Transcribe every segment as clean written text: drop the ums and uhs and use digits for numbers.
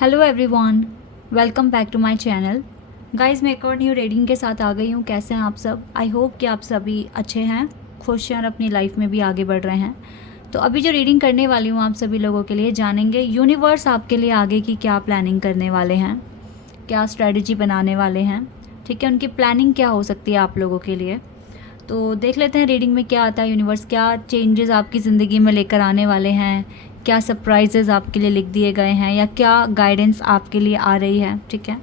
Hello everyone, welcome back to my channel. Guys, मैं एक और न्यू रीडिंग के साथ आ गई हूँ। कैसे हैं आप सब? आई होप कि आप सभी अच्छे हैं, खुश हैं और अपनी लाइफ में भी आगे बढ़ रहे हैं। तो अभी जो रीडिंग करने वाली हूँ आप सभी लोगों के लिए, जानेंगे यूनिवर्स आपके लिए आगे की क्या प्लानिंग करने वाले हैं, क्या स्ट्रेटजी बनाने वाले हैं। ठीक है, उनकी प्लानिंग क्या हो सकती है आप लोगों के लिए। तो देख लेते हैं रीडिंग में क्या आता है। यूनिवर्स क्या चेंजेस आपकी ज़िंदगी में लेकर आने वाले हैं, क्या सरप्राइजेज़ आपके लिए लिख दिए गए हैं, या क्या गाइडेंस आपके लिए आ रही है। ठीक है,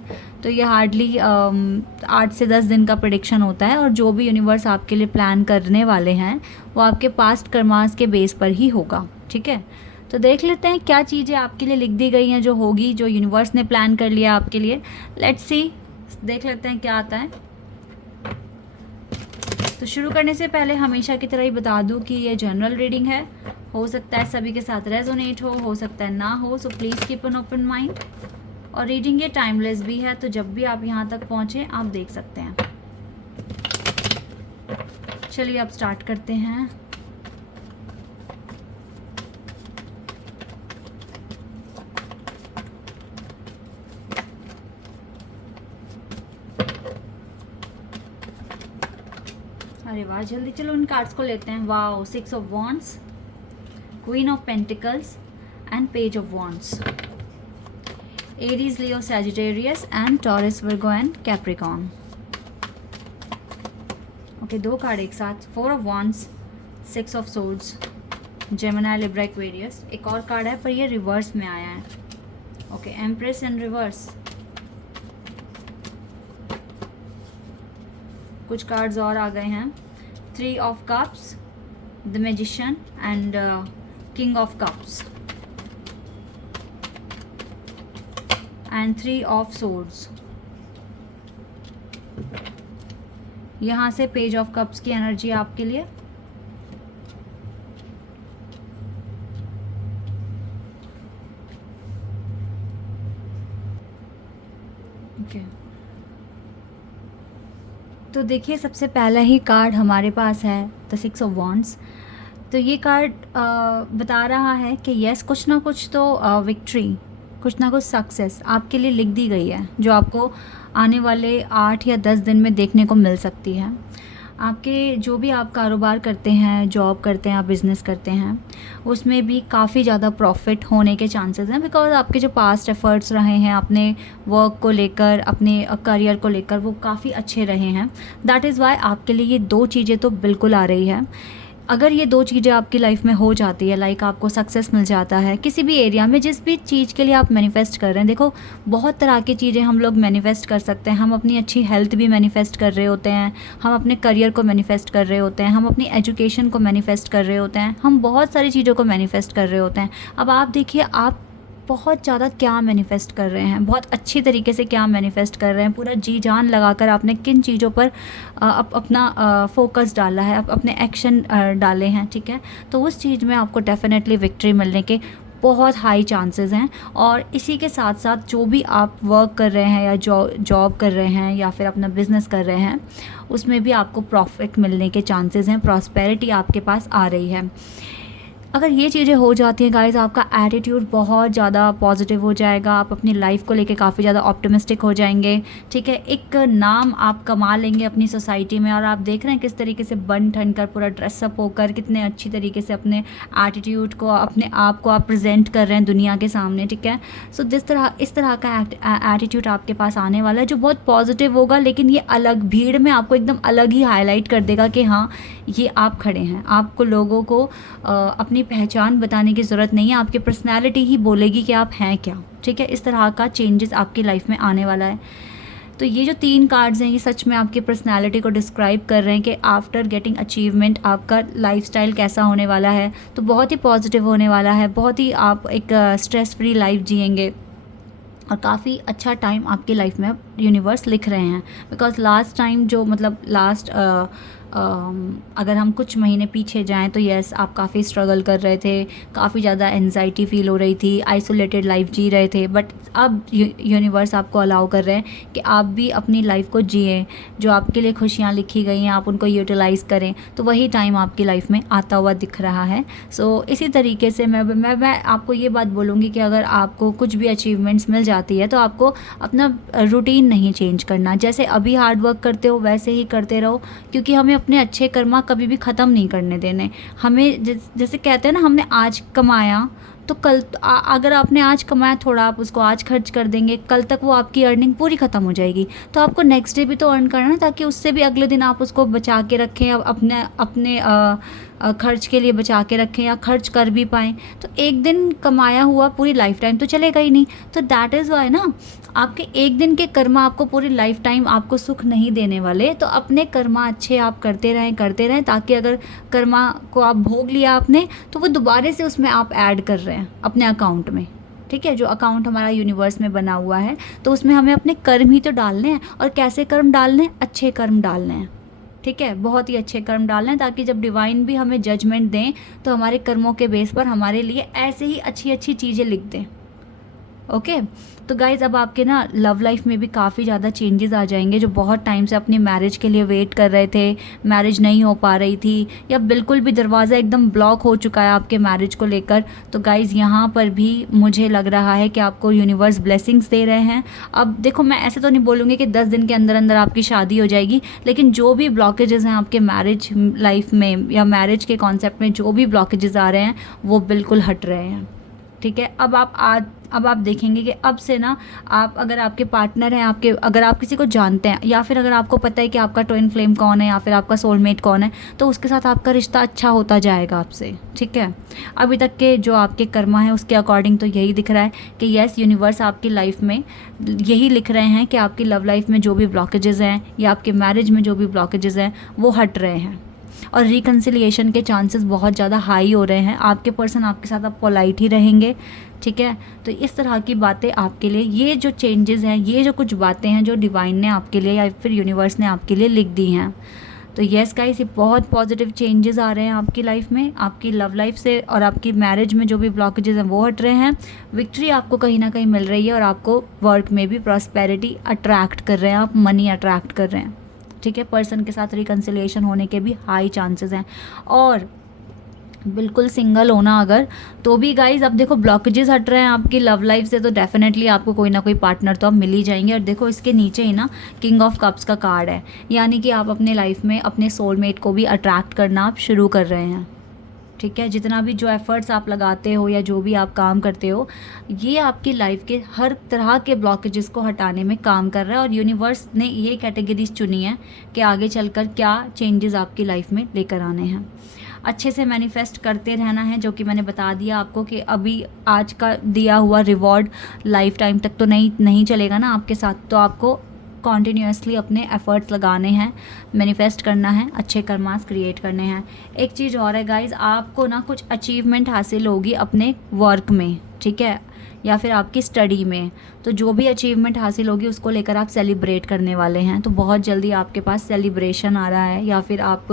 तो ये हार्डली 8 से 10 दिन का प्रेडिक्शन होता है, और जो भी यूनिवर्स आपके लिए प्लान करने वाले हैं वो आपके पास्ट कर्मास के बेस पर ही होगा। ठीक है, तो देख लेते हैं क्या चीज़ें आपके लिए लिख दी गई हैं, जो होगी, जो यूनिवर्स ने प्लान कर लिया आपके लिए। लेट्स सी, देख लेते हैं क्या आता है। तो शुरू करने से पहले हमेशा की तरह ही बता दूं कि ये जनरल रीडिंग है। हो सकता है सभी के साथ रेजोनेट हो सकता है ना हो, so please keep an open mind. और रीडिंग ये टाइमलेस भी है, तो जब भी आप यहाँ तक पहुँचे आप देख सकते हैं। चलिए अब स्टार्ट करते हैं। अरे वाह, जल्दी चलो इन कार्ड्स को लेते हैं। Wow, 6 of wands, queen of pentacles and page of wands, Aries, Leo, Sagittarius and taurus, Virgo and Capricorn. Okay, दो कार्ड एक साथ, 4 of wands, 6 of swords, Gemini, Libra, Aquarius. एक और कार्ड है पर ये रिवर्स में आया है। ओके, एम्प्रेस इन रिवर्स। कुछ कार्ड्स और आ गए हैं, 3 of cups, the magician and king of cups and 3 of swords. यहाँ से पेज ऑफ कप्स की एनर्जी आपके लिए। ओके, तो देखिए सबसे पहला ही कार्ड हमारे पास है द 6 ऑफ वॉन्ड्स। तो ये कार्ड बता रहा है कि यस, कुछ ना कुछ तो विक्ट्री, कुछ ना कुछ सक्सेस आपके लिए लिख दी गई है, जो आपको आने वाले 8 या 10 दिन में देखने को मिल सकती है। आपके जो भी आप कारोबार करते हैं, जॉब करते हैं, आप बिज़नेस करते हैं, उसमें भी काफ़ी ज़्यादा प्रॉफिट होने के चांसेस हैं, बिकॉज आपके जो पास्ट एफर्ट्स रहे हैं अपने वर्क को लेकर, अपने करियर को लेकर, वो काफ़ी अच्छे रहे हैं। दैट इज़ वाई आपके लिए ये दो चीज़ें तो बिल्कुल आ रही है। अगर ये दो चीज़ें आपकी लाइफ में हो जाती है, लाइक आपको सक्सेस मिल जाता है किसी भी एरिया में, जिस भी चीज़ के लिए आप मैनिफेस्ट कर रहे हैं। देखो, बहुत तरह की चीज़ें हम लोग मैनिफेस्ट कर सकते हैं। हम अपनी अच्छी हेल्थ भी मैनिफेस्ट कर रहे होते हैं, हम अपने करियर को मैनिफेस्ट कर रहे होते हैं, हम अपनी एजुकेशन को मैनिफेस्ट कर रहे होते हैं, हम बहुत सारी चीज़ों को मैनिफेस्ट कर रहे होते हैं। अब आप देखिए, आप बहुत ज़्यादा क्या मैनिफेस्ट कर रहे हैं, बहुत अच्छी तरीके से क्या मैनिफेस्ट कर रहे हैं, पूरा जी जान लगाकर आपने किन चीज़ों पर अपना फोकस डाला है, अपने एक्शन डाले हैं। ठीक है, तो उस चीज़ में आपको डेफिनेटली विक्ट्री मिलने के बहुत हाई चांसेस हैं। और इसी के साथ साथ जो भी आप वर्क कर रहे हैं या जॉब कर रहे हैं या फिर अपना बिज़नेस कर रहे हैं, उसमें भी आपको प्रॉफिट मिलने के चांसेस हैं, प्रॉस्पेरिटी आपके पास आ रही है। अगर ये चीज़ें हो जाती हैं गाइस, आपका एटीट्यूड बहुत ज़्यादा पॉजिटिव हो जाएगा, आप अपनी लाइफ को लेके काफ़ी ज़्यादा ऑप्टिमिस्टिक हो जाएंगे। ठीक है, एक नाम आप कमा लेंगे अपनी सोसाइटी में। और आप देख रहे हैं किस तरीके से बन ठन कर, पूरा ड्रेसअप होकर, कितने अच्छी तरीके से अपने एटीट्यूड को, अपने आप को आप प्रेजेंट कर रहे हैं दुनिया के सामने। ठीक है, सो इस तरह का एटीट्यूड आपके पास आने वाला है, जो बहुत पॉजिटिव होगा, लेकिन ये अलग भीड़ में आपको एकदम अलग ही हाईलाइट कर देगा कि हाँ, ये आप खड़े हैं। आपको लोगों को अपनी पहचान बताने की ज़रूरत नहीं है, आपकी पर्सनैलिटी ही बोलेगी कि आप हैं क्या। ठीक है, इस तरह का चेंजेस आपकी लाइफ में आने वाला है। तो ये जो 3 कार्ड्स हैं, ये सच में आपकी पर्सनैलिटी को डिस्क्राइब कर रहे हैं कि आफ्टर गेटिंग अचीवमेंट आपका लाइफस्टाइल कैसा होने वाला है। तो बहुत ही पॉजिटिव होने वाला है, बहुत ही आप एक स्ट्रेस फ्री लाइफ जिएंगे, और काफ़ी अच्छा टाइम आपकी लाइफ में यूनिवर्स लिख रहे हैं। बिकॉज लास्ट टाइम जो, मतलब लास्ट अगर हम कुछ महीने पीछे जाएं तो यस, आप काफ़ी स्ट्रगल कर रहे थे, काफ़ी ज़्यादा एनजाइटी फील हो रही थी, आइसोलेटेड लाइफ जी रहे थे, बट अब यूनिवर्स आपको अलाउ कर रहे हैं कि आप भी अपनी लाइफ को जिएं, जो आपके लिए खुशियाँ लिखी गई हैं आप उनको यूटिलाइज़ करें। तो वही टाइम आपकी लाइफ में आता हुआ दिख रहा है। सो इसी तरीके से मैं आपको ये बात बोलूँगी कि अगर आपको कुछ भी अचीवमेंट्स मिल जाती है तो आपको अपना रूटीन नहीं चेंज करना। जैसे अभी हार्ड वर्क करते हो वैसे ही करते रहो, क्योंकि हमें अपने अच्छे कर्मा कभी भी ख़त्म नहीं करने देने। हमें जैसे कहते हैं ना, हमने आज कमाया तो कल अगर आपने आज कमाया थोड़ा, आप उसको आज खर्च कर देंगे, कल तक वो आपकी अर्निंग पूरी ख़त्म हो जाएगी। तो आपको नेक्स्ट डे भी तो अर्न करना है, ताकि उससे भी अगले दिन आप उसको बचा के रखें, अपने अपने खर्च के लिए बचा के रखें या खर्च कर भी पाएँ। तो एक दिन कमाया हुआ पूरी लाइफ टाइम तो चलेगा ही नहीं। तो दैट इज़ वाई ना, आपके एक दिन के कर्मा आपको पूरी लाइफ टाइम आपको सुख नहीं देने वाले। तो अपने कर्मा अच्छे आप करते रहें, ताकि अगर कर्मा को आप भोग लिया आपने तो वो दोबारा से उसमें आप ऐड कर रहे हैं अपने अकाउंट में। ठीक है, जो अकाउंट हमारा यूनिवर्स में बना हुआ है, तो उसमें हमें अपने कर्म ही तो डालने हैं। और कैसे कर्म डालने हैं? अच्छे कर्म डालने हैं। ठीक है, बहुत ही अच्छे कर्म डालने हैं, ताकि जब डिवाइन भी हमें जजमेंट दें तो हमारे कर्मों के बेस पर हमारे लिए ऐसे ही अच्छी अच्छी चीज़ें लिख दें। ओके, तो गाइज़ अब आपके ना लव लाइफ में भी काफ़ी ज़्यादा चेंजेस आ जाएंगे। जो बहुत टाइम से अपनी मैरिज के लिए वेट कर रहे थे, मैरिज नहीं हो पा रही थी, या बिल्कुल भी दरवाज़ा एकदम ब्लॉक हो चुका है आपके मैरिज को लेकर, तो गाइज़ यहाँ पर भी मुझे लग रहा है कि आपको यूनिवर्स ब्लेसिंग्स दे रहे हैं। अब देखो, मैं ऐसे तो नहीं बोलूँगी कि 10 दिन के अंदर अंदर आपकी शादी हो जाएगी, लेकिन जो भी ब्लॉकेजेस हैं आपके मैरिज लाइफ में या मैरिज के कॉन्सेप्ट में, जो भी ब्लॉकेजेस आ रहे हैं वो बिल्कुल हट रहे हैं। ठीक है, अब आप देखेंगे कि अब से ना, आप अगर आपके पार्टनर हैं, अगर आप किसी को जानते हैं, या फिर अगर आपको पता है कि आपका ट्विन फ्लेम कौन है या फिर आपका सोलमेट कौन है, तो उसके साथ आपका रिश्ता अच्छा होता जाएगा आपसे। ठीक है, अभी तक के जो आपके कर्मा है उसके अकॉर्डिंग तो यही दिख रहा है कि यस, यूनिवर्स आपकी लाइफ में यही लिख रहे हैं कि आपकी लव लाइफ में जो भी ब्लॉकेजेस हैं या आपके मैरिज में जो भी ब्लॉकेजेस हैं वो हट रहे हैं, और रिकन्सिलिएशन के चांसेस बहुत ज़्यादा हाई हो रहे हैं। आपके पर्सन आपके साथ अब पोलाइट ही रहेंगे। ठीक है, तो इस तरह की बातें आपके लिए, ये जो चेंजेस हैं, ये जो कुछ बातें हैं जो डिवाइन ने आपके लिए या फिर यूनिवर्स ने आपके लिए लिख दी हैं, तो येस गाइस, ये बहुत पॉजिटिव चेंजेस आ रहे हैं आपकी लाइफ में। आपकी लव लाइफ से और आपकी मैरिज में जो भी ब्लॉकेजेस हैं वो हट रहे हैं। विक्ट्री आपको कहीं ना कहीं मिल रही है, और आपको वर्क में भी प्रॉस्पेरिटी अट्रैक्ट कर रहे हैं, आप मनी अट्रैक्ट कर रहे हैं। ठीक है, पर्सन के साथ रिकन्सिलिएशन होने के भी हाई चांसेस हैं। और बिल्कुल सिंगल होना अगर, तो भी गाइज अब देखो ब्लॉकेजेस हट रहे हैं आपकी लव लाइफ से, तो डेफिनेटली आपको कोई ना कोई पार्टनर तो अब मिल ही जाएंगे। और देखो इसके नीचे ही ना किंग ऑफ कप्स का कार्ड है, यानी कि आप अपने लाइफ में अपने सोलमेट को भी अट्रैक्ट करना आप शुरू कर रहे हैं। ठीक है, जितना भी जो एफ़र्ट्स आप लगाते हो या जो भी आप काम करते हो, ये आपकी लाइफ के हर तरह के ब्लॉकेजेस को हटाने में काम कर रहा है। और यूनिवर्स ने ये कैटेगरीज चुनी है कि आगे चलकर क्या चेंजेस आपकी लाइफ में लेकर आने हैं। अच्छे से मैनिफेस्ट करते रहना है, जो कि मैंने बता दिया आपको कि अभी आज का दिया हुआ रिवॉर्ड लाइफ टाइम तक तो नहीं चलेगा ना आपके साथ, तो आपको कॉन्टीन्यूसली अपने एफ़र्ट्स लगाने हैं, मैनिफेस्ट करना है, अच्छे कर्मास क्रिएट करने हैं। एक चीज़ और है गाइज़, आपको ना कुछ अचीवमेंट हासिल होगी अपने वर्क में, ठीक है, या फिर आपकी स्टडी में। तो जो भी अचीवमेंट हासिल होगी उसको लेकर आप सेलिब्रेट करने वाले हैं। तो बहुत जल्दी आपके पास सेलिब्रेशन आ रहा है, या फिर आप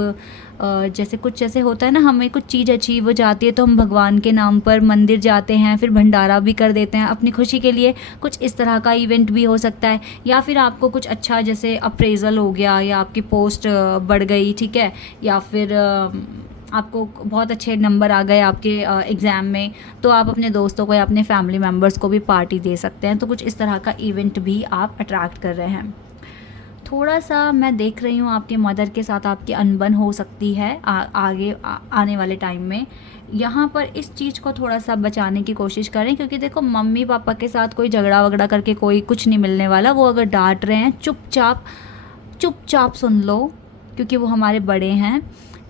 जैसे कुछ जैसे होता है ना, हमें कुछ चीज़ अचीव हो जाती है तो हम भगवान के नाम पर मंदिर जाते हैं, फिर भंडारा भी कर देते हैं अपनी खुशी के लिए। कुछ इस तरह का इवेंट भी हो सकता है। या फिर आपको कुछ अच्छा जैसे अप्रेजल हो गया, या आपकी पोस्ट बढ़ गई, ठीक है, या फिर आपको बहुत अच्छे नंबर आ गए आपके एग्ज़ाम में, तो आप अपने दोस्तों को या अपने फैमिली मेम्बर्स को भी पार्टी दे सकते हैं। तो कुछ इस तरह का इवेंट भी आप अट्रैक्ट कर रहे हैं। थोड़ा सा मैं देख रही हूँ आपके मदर के साथ आपकी अनबन हो सकती है आगे आने वाले टाइम में। यहाँ पर इस चीज़ को थोड़ा सा बचाने की कोशिश करें, क्योंकि देखो मम्मी पापा के साथ कोई झगड़ा वगड़ा करके कोई कुछ नहीं मिलने वाला। वो अगर डांट रहे हैं चुपचाप सुन लो, क्योंकि वो हमारे बड़े हैं,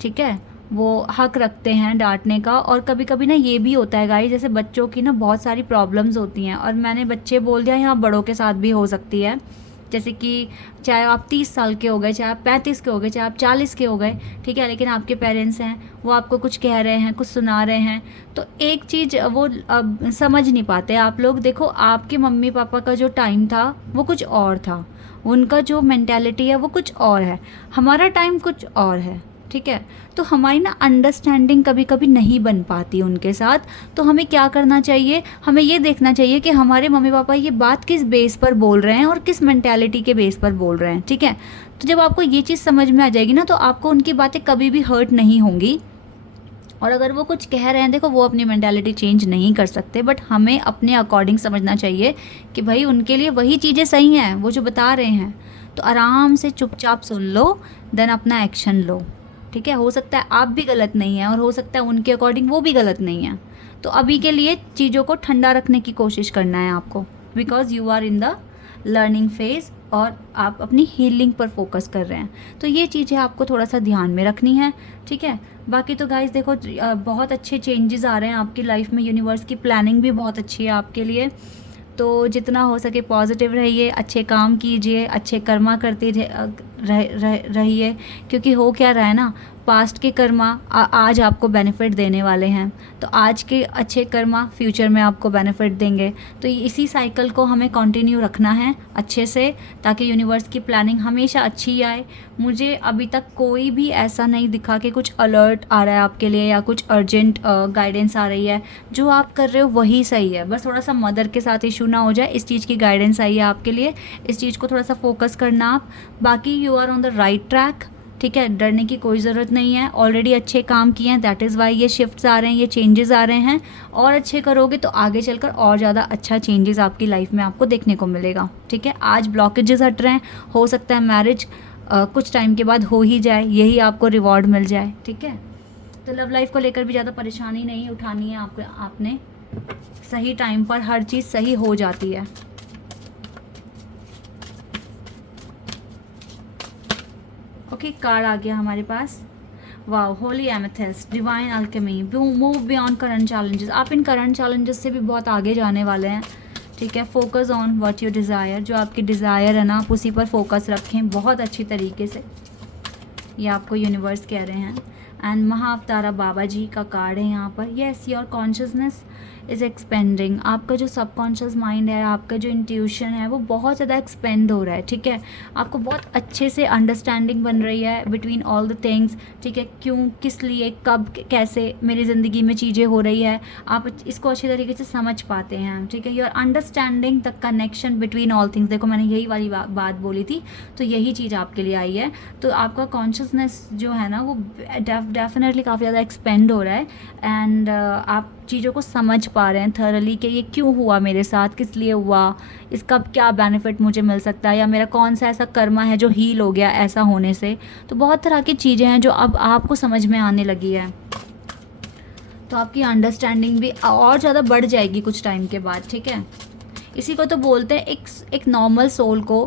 ठीक है, वो हक रखते हैं डांटने का। और कभी कभी ना ये भी होता है गाइस, जैसे बच्चों की ना बहुत सारी प्रॉब्लम्स होती हैं, और मैंने बच्चे बोल दिया, यहाँ बड़ों के साथ भी हो सकती है। जैसे कि चाहे आप 30 साल के हो गए, चाहे आप 35 के हो गए, चाहे आप 40 के हो गए, ठीक है, लेकिन आपके पेरेंट्स हैं, वो आपको कुछ कह रहे हैं, कुछ सुना रहे हैं, तो एक चीज़ वो अब समझ नहीं पाते आप लोग। देखो, आपके मम्मी पापा का जो टाइम था वो कुछ और था, उनका जो मेंटालिटी है वो कुछ और है, हमारा टाइम कुछ और है, ठीक है। तो हमारी ना अंडरस्टैंडिंग कभी कभी नहीं बन पाती उनके साथ। तो हमें क्या करना चाहिए, हमें ये देखना चाहिए कि हमारे मम्मी पापा ये बात किस बेस पर बोल रहे हैं और किस मेंटालिटी के बेस पर बोल रहे हैं, ठीक है। तो जब आपको ये चीज़ समझ में आ जाएगी ना, तो आपको उनकी बातें कभी भी हर्ट नहीं होंगी। और अगर वो कुछ कह रहे हैं, देखो वो अपनी मेंटालिटी चेंज नहीं कर सकते, बट हमें अपने अकॉर्डिंग समझना चाहिए कि भाई उनके लिए वही चीज़ें सही हैं, वो जो बता रहे हैं। तो आराम से चुपचाप सुन लो, देन अपना एक्शन लो, ठीक है। हो सकता है आप भी गलत नहीं हैं और हो सकता है उनके अकॉर्डिंग वो भी गलत नहीं है। तो अभी के लिए चीज़ों को ठंडा रखने की कोशिश करना है आपको, because you are in the learning phase और आप अपनी हीलिंग पर फोकस कर रहे हैं। तो ये चीज़ें आपको थोड़ा सा ध्यान में रखनी है, ठीक है। बाकी तो गाइस देखो, बहुत अच्छे चेंजेस आ रहे हैं आपकी लाइफ में, यूनिवर्स की प्लानिंग भी बहुत अच्छी है आपके लिए। तो जितना हो सके पॉजिटिव रहिए, अच्छे काम कीजिए, अच्छे कर्मा करते रहिए, क्योंकि हो क्या रहा है ना, पास्ट के कर्मा आज आपको बेनिफिट देने वाले हैं, तो आज के अच्छे कर्मा फ्यूचर में आपको बेनिफिट देंगे। तो इसी साइकिल को हमें कंटिन्यू रखना है अच्छे से, ताकि यूनिवर्स की प्लानिंग हमेशा अच्छी आए। मुझे अभी तक कोई भी ऐसा नहीं दिखा कि कुछ अलर्ट आ रहा है आपके लिए या कुछ अर्जेंट गाइडेंस आ रही है। जो आप कर रहे हो वही सही है, बस थोड़ा सा मदर के साथ इशू ना हो जाए, इस चीज़ की गाइडेंस आई है आपके लिए, इस चीज़ को थोड़ा सा फोकस करना आप। बाकी you are on the right track, ठीक है, डरने की कोई ज़रूरत नहीं है, ऑलरेडी अच्छे काम किए हैं, दैट इज़ वाई ये शिफ्ट्स आ रहे हैं, ये चेंजेस आ रहे हैं। और अच्छे करोगे तो आगे चलकर और ज़्यादा अच्छा चेंजेस आपकी लाइफ में आपको देखने को मिलेगा, ठीक है। आज ब्लॉकेजेस हट रहे हैं, हो सकता है मैरिज कुछ टाइम के बाद हो ही जाए, यही आपको रिवॉर्ड मिल जाए, ठीक है। तो लव लाइफ को लेकर भी ज़्यादा परेशानी नहीं उठानी है आपको, आपने सही टाइम पर हर चीज़ सही हो जाती है। ओके, कार्ड आ गया हमारे पास, wow, holy amethyst, divine alchemy, move beyond current challenges. आप इन करंट चैलेंजेस से भी बहुत आगे जाने वाले हैं, ठीक है। Focus on what you desire, जो आपकी डिज़ायर है ना, आप उसी पर फोकस रखें बहुत अच्छी तरीके से, ये आपको यूनिवर्स कह रहे हैं। एंड महाअवतारा बाबा जी का कार्ड है यहाँ पर। Yes, your consciousness is expanding, आपका जो सबकॉन्शियस माइंड है, आपका जो इंट्यूशन है, वो बहुत ज़्यादा एक्सपेंड हो रहा है, ठीक है। आपको बहुत अच्छे से अंडरस्टैंडिंग बन रही है बिटवीन ऑल द थिंग्स, ठीक है। क्यों, किस लिए, कब, कैसे मेरी ज़िंदगी में चीज़ें हो रही है, आप इसको अच्छे तरीके से समझ पाते हैं, ठीक है। You are understanding the connection between all things. देखो, मैंने यही वाली बात बोली थी, तो यही चीज़ आपके लिए आई है। तो आपका कॉन्शियसनेस जो है ना, वो डेफिनेटली काफ़ी ज़्यादा एक्सपेंड हो रहा है। एंड आप चीज़ों को समझ पा रहे हैं थरली कि ये क्यों हुआ मेरे साथ, किस लिए हुआ, इसका क्या बेनिफिट मुझे मिल सकता है, या मेरा कौन सा ऐसा कर्मा है जो हील हो गया ऐसा होने से। तो बहुत तरह की चीज़ें हैं जो अब आपको समझ में आने लगी है, तो आपकी अंडरस्टैंडिंग भी और ज़्यादा बढ़ जाएगी कुछ टाइम के बाद, ठीक है। इसी को तो बोलते हैं एक नॉर्मल सोल को,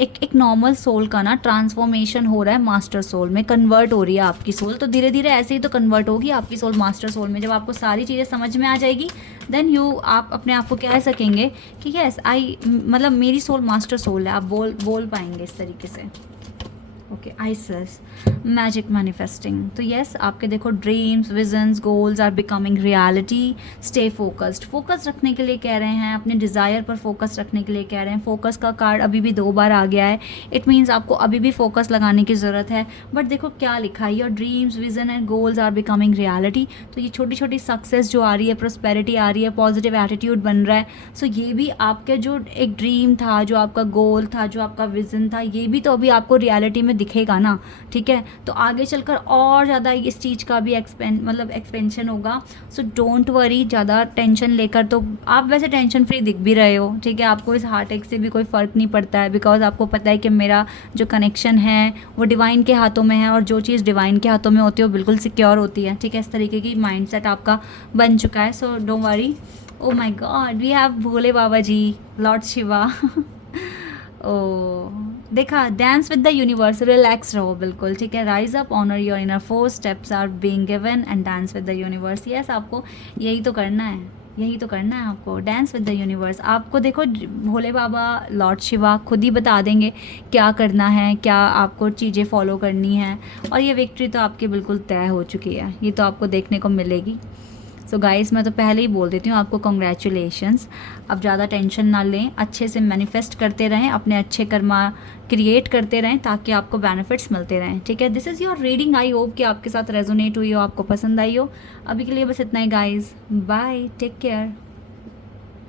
एक नॉर्मल सोल का ना ट्रांसफॉर्मेशन हो रहा है मास्टर सोल में, कन्वर्ट हो रही है आपकी सोल। तो धीरे धीरे ऐसे ही तो कन्वर्ट होगी आपकी सोल मास्टर सोल में। जब आपको सारी चीज़ें समझ में आ जाएगी, देन आप अपने आप को कह सकेंगे कि यस मतलब मेरी सोल मास्टर सोल है, आप बोल पाएंगे इस तरीके से। Okay, Isis, magic manifesting. तो यस, आपके देखो dreams, visions, goals are becoming reality. Stay focused, focus रखने के लिए कह रहे हैं, अपने डिज़ायर पर फोकस रखने के लिए कह रहे हैं। फोकस का कार्ड अभी भी 2 बार आ गया है, इट मीन्स आपको अभी भी फोकस लगाने की ज़रूरत है। बट देखो क्या लिखा है, your dreams, vision and goals are becoming reality. तो ये छोटी छोटी सक्सेस जो आ रही है, प्रोस्पेरिटी आ रही है, पॉजिटिव एटीट्यूड बन रहा है। सो ये भी आपका जो एक ड्रीम था, जो आपका गोल था, जो आपका विजन था, ये भी तो अभी आपको रियलिटी में दिखेगा ना, ठीक है। तो आगे चलकर और ज़्यादा इस चीज़ का भी एक्सपेंशन होगा। सो डोंट वरी, ज़्यादा टेंशन लेकर, तो आप वैसे टेंशन फ्री दिख भी रहे हो, ठीक है। आपको इस हार्ट अटैक से भी कोई फ़र्क नहीं पड़ता है, बिकॉज आपको पता है कि मेरा जो कनेक्शन है वो डिवाइन के हाथों में है, और जो चीज़ डिवाइन के हाथों में होती है वो बिल्कुल सिक्योर होती है, ठीक है। इस तरीके की माइंडसेट आपका बन चुका है। So don't worry. Oh my God, we have Bhole Baba ji, lord Shiva. ओ देखा, dance with the universe, relax रहो बिल्कुल, ठीक है। Rise up, honour your inner force, steps are being given and dance with the universe. Yes, आपको यही तो करना है, यही तो करना है आपको, डांस विद द यूनिवर्स। आपको देखो भोले बाबा लॉर्ड शिवा खुद ही बता देंगे क्या करना है, क्या आपको चीज़ें फॉलो करनी है, और ये विक्ट्री तो आपकी बिल्कुल तय हो चुकी है, ये तो आपको देखने को मिलेगी। सो गाइस मैं तो पहले ही बोल देती हूँ आपको कॉन्ग्रेचुलेशंस। अब ज़्यादा टेंशन ना लें, अच्छे से मैनिफेस्ट करते रहें, अपने अच्छे कर्मा क्रिएट करते रहें ताकि आपको बेनिफिट्स मिलते रहें, ठीक है। This is your reading, I hope कि आपके साथ रेजोनेट हुई हो, आपको पसंद आई हो। अभी के लिए बस इतना ही गाइस, बाय, टेक केयर।